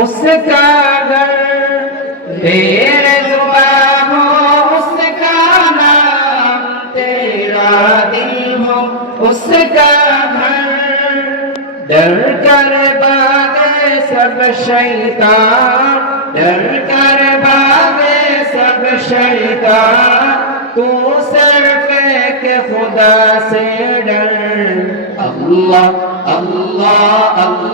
न ते दिलो डीता डैता तूं सेके डबल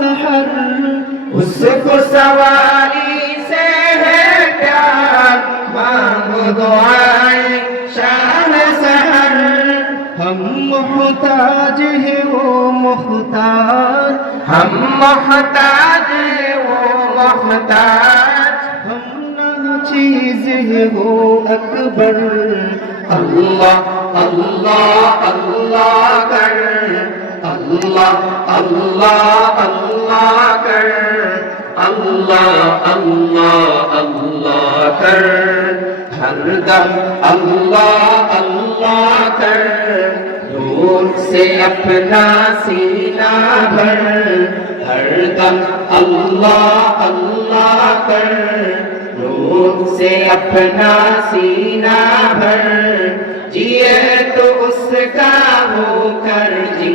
सहर उसको सवारी से है प्यार मांगो दुआएं शाम सहर हम मोहताज है वो मोहताज हम मोहताज है वो मोहताज हम चीज है वो अकबर अल्लाह अल्लाह अल्लाह कर अल्लाह अल्लाह अल्लाह कर अल्लाह अल्लाह अल्लाह कर हर दम अल्लाह अल्लाह कर नूर से अपना सीना भर हर दम अल्लाह अल्लाह कर नूर से अपना सीना भर जिए तो उसका होकर जी